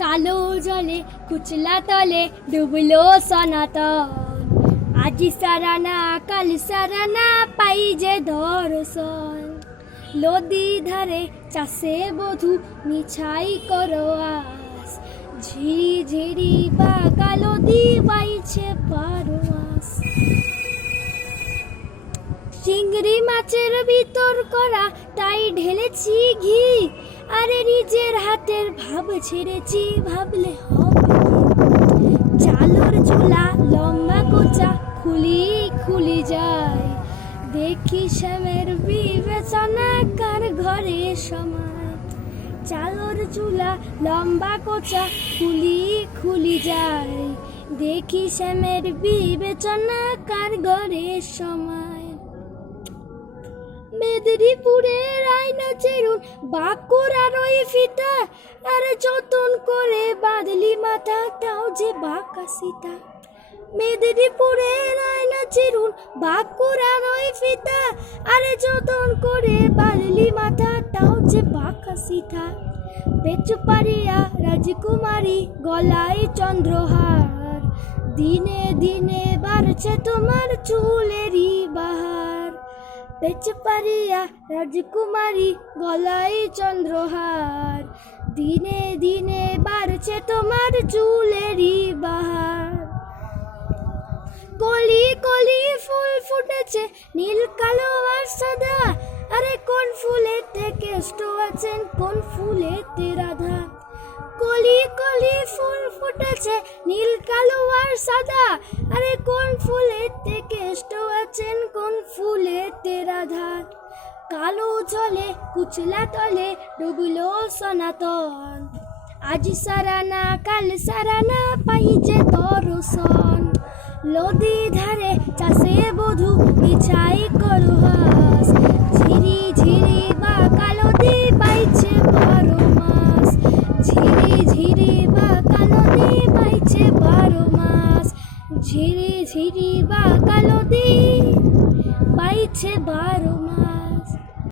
কালো জলে কুচলা তলে ডুবলো সনাতন। আজি সারানা কাল সারানা পাই যে দর্শন। নদী ধারে চাষে বধূ মিছাই করো আস। ঝিরি ঝিরি বা কালো দি বাইছে পারোয়াস। চিংড়ি মাছের ভিতর করা তাই ঢেলেছি ঘি। আরে নিজের হাতের ভাব ছেড়েছি, ভাবলে হবে কি? চালর চুলা লম্বা কোচা খুলি খুলি যায়। দেখি শ্যামের বিবেচনা কার ঘরে সময়। চালর চুলা লম্বা কোচা খুলি খুলি যায়। দেখি শ্যামের বিবেচনা কার ঘরে সময়। মেদিনীপুরের আয়না চেরুন বাঁকুড়ার ওই ফিতা। আরে যতন করে বাঁধলি মাথা তাও যে বাঁকা সীতা। মেদিনীপুরের আয়না চেরুন বাঁকুড়ার ওই ফিতা। আরে যতন করে বাঁধলি মাথা তাও যে বাঁকা সীতা। পেঁচু পারিয়া রাজকুমারী গলায় চন্দ্রহার। দিনে দিনে বাড়ছে তোমার চুলেরই বাহার। পেঁচু পারিয়া রাজকুমারী গলায় চন্দ্রহার। দিনে দিনে বাড়ছে তোমার চুলেরই বাহার। কলি কলি ফুল ফুটেছে নীল কালো আর সাদা। আরে কোন ফুলেতে কেষ্ট আছেন, কোন ফুলেতে রাধা। কলি কলি ফুল ফুটেছে নীল কালো আর সাদা। আরে কোন ফুলেতে কেষ্ট আছেন, কোন ফুলেতে রাধা। কালো জলে কুচলা তলে ডুবলো সনাতন। আজ সারানা কাল সারানা পাই যে দর্শন। নদী ধারে চাষে বধূ মিছাই করো হাস। ঝিরি ঝিরি বা কালো দি বাইছে 12 মাস। ঝিরি ঝিরি বা কালো দি বাইছে 12 মাস। ঝিরি ঝিরি বা কালো দি বাইছে 12 মাস।